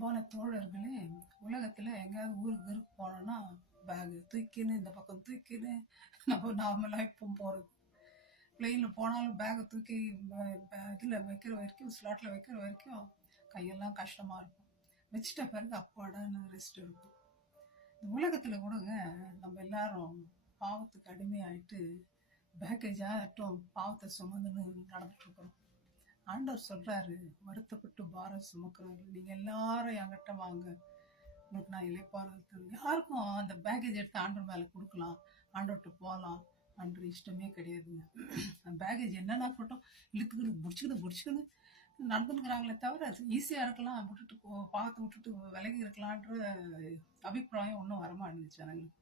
அன்பான தோழர்களே, உலகத்துல எங்கேயாவது ஊருக்கு போனோம்னா பேகு தூக்கின்னு இந்த பக்கம் தூக்கின்னு நம்ம நார்மலா இப்போ போறது. பிளெயின்ல போனாலும் பேகை தூக்கி இதில் வைக்கிற வரைக்கும், ஸ்லாட்ல வைக்கிற வரைக்கும் கையெல்லாம் கஷ்டமா இருக்கும். வச்சுட்ட பிறகு அப்பாடான்னு ரெஸ்ட் இருக்கும். இந்த உலகத்துல கூடங்க நம்ம எல்லாரும் பாவத்துக்கு அடிமையாயிட்டு பேக்கேஜ் ஆகட்டும் பாவத்தை சுமந்துன்னு நடந்துட்டு இருக்கிறோம். ஆண்டவர் சொல்றாரு, வருத்தப்பட்டு பாரம் சுமக்கிறவங்க நீங்க எல்லாரும் என்கிட்ட வாங்க, உங்களுக்கு நான் இளைப்பாறுதல் தருவேன். யாருக்கும் அந்த பேக்கேஜ் எடுத்து ஆண்டவர் மேல கொடுக்கலாம், ஆண்டவர்கிட்ட போகலாம் அன்று இஷ்டமே கிடையாதுங்க. அந்த பேக்கேஜ் என்னன்னா போட்டோம் இழுத்துக்கணும் முடிச்சுக்கணும் நடந்துக்கிறாங்களே தவிர ஈஸியா இருக்கலாம், விட்டுட்டு பாவத்தை விட்டுட்டு விலகி இருக்கலான்ற அபிப்பிராயம் ஒன்றும் வரமாட்டேங்குது ஜனங்களுக்கு.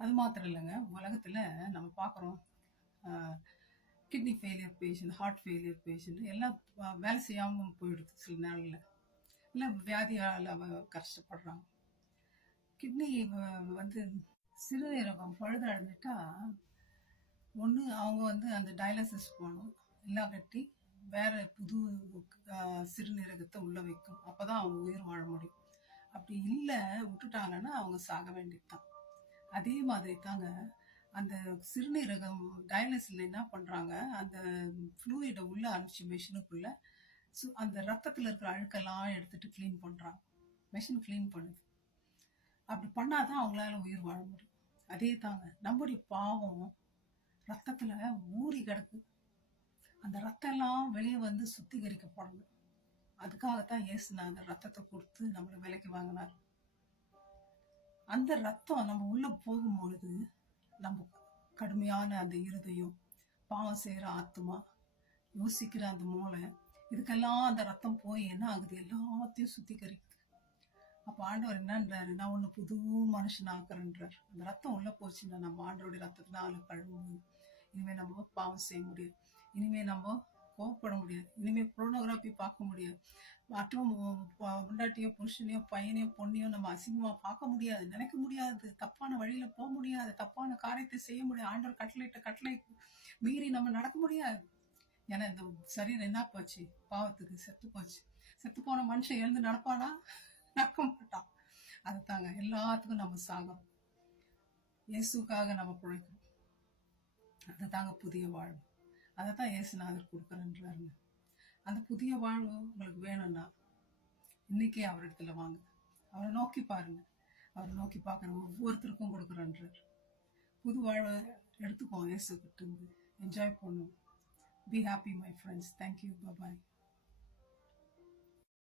அது மாத்திரம் இல்லைங்க, உலகத்துல நம்ம பார்க்குறோம் kidney failure patient, heart failure patient எல்லாம் வேலை செய்யாமல் போயிடுது சில நாளில், இல்லை வியாதியால் கஷ்டப்படுறாங்க. கிட்னி வந்து சிறுநீரகம் பழுதடைஞ்சிட்டா ஒன்று அவங்க அந்த டயாலிசிஸ் போகணும், இல்லாட்டி வேற புது சிறுநீரகத்தை உள்ள வைக்கும், அப்போதான் அவங்க உயிர் வாழ முடியும். அப்படி இல்லை விட்டுட்டாங்கன்னா அவங்க சாக வேண்டியதுதான். அதே மாதிரி தாங்க அந்த சிறுநீரகம் டயாலிசிஸ்ல என்ன பண்றாங்க, அந்த ஃப்ளூயிட உள்ள அனுப்பிச்சு மெஷினுக்குள்ள அந்த ரத்தத்துல இருக்கிற அழுக்கெல்லாம் எடுத்துட்டு கிளீன் பண்றாங்க. மெஷின் கிளீன் பண்ணுது. அப்படி பண்ணாதான் அவங்களால உயிர் வாழ முடியும். அதே தாங்க நம்முடைய பாவம் ரத்தத்துல ஊறி கிடக்கு. அந்த ரத்தம் எல்லாம் வெளியே சுத்திகரிக்கப்படணும். அதுக்காகத்தான் இயேசுநாத ரத்தத்தை கொடுத்து நம்மளை விலைக்கு வாங்கினார். அந்த ரத்தம் நம்ம உள்ள போகும்பொழுது நம்ம கடுமையான அந்த இருதயம், பாவம் செய்யற ஆத்மா, யோசிக்கிற அந்த மூளை, இதுக்கெல்லாம் அந்த ரத்தம் போய் என்ன ஆகுது, எல்லாத்தையும் சுத்திகரிக்குது. அப்ப ஆண்டவர் என்னன்றாரு, நான் ஒண்ணு புது மனுஷன் ஆக்குறேன்றார். அந்த ரத்தம் உள்ள போச்சுன்னா நம்ம ஆண்டவருடைய ரத்தத்தினால கழுவு. இனிமே நம்ம பாவம் செய்ய முடியாது, இனிமே நம்ம கோவப்பட முடியாது, இனிமே போர்னோகிராபி பார்க்க முடியாது, மற்றும் முண்டாட்டியோ புருஷனையோ பையனையோ பொண்ணையோ நம்ம அசிங்கமா பார்க்க முடியாது, நினைக்க முடியாது, தப்பான வழியில போக முடியாது, தப்பான காரியத்தை செய்ய முடியாது, ஆண்டவர் கட்டளை மீறி நம்ம நடக்க முடியாது. ஏன்னா இந்த சரீரம் என்ன போச்சு, பாவத்துக்கு செத்து போச்சு. செத்து போன மனுஷன் எழுந்து நடப்பானா? நடக்க மாட்டான். அதுதாங்க எல்லாத்துக்கும் நம்ம சாகம், இயேசுக்காக நம்ம பிழைக்கிறோம். அதுதாங்க புதிய வாழ்வு. அதைத்தான் இயேசுநாதர் கொடுக்குறேன்றாருங்க. அந்த புதிய வாழ்வு உங்களுக்கு வேணும்னா இன்னைக்கே அவரிடத்துல வாங்க, அவரை நோக்கி பாருங்க. அவரை நோக்கி பார்க்குற ஒவ்வொருத்தருக்கும் கொடுக்குறேன்றார். புது வாழ்வை எடுத்துக்கோ, இயேசு கிட்ட இருந்து என்ஜாய் பண்ணுவோம். Be happy my friends. Thank you. Bye.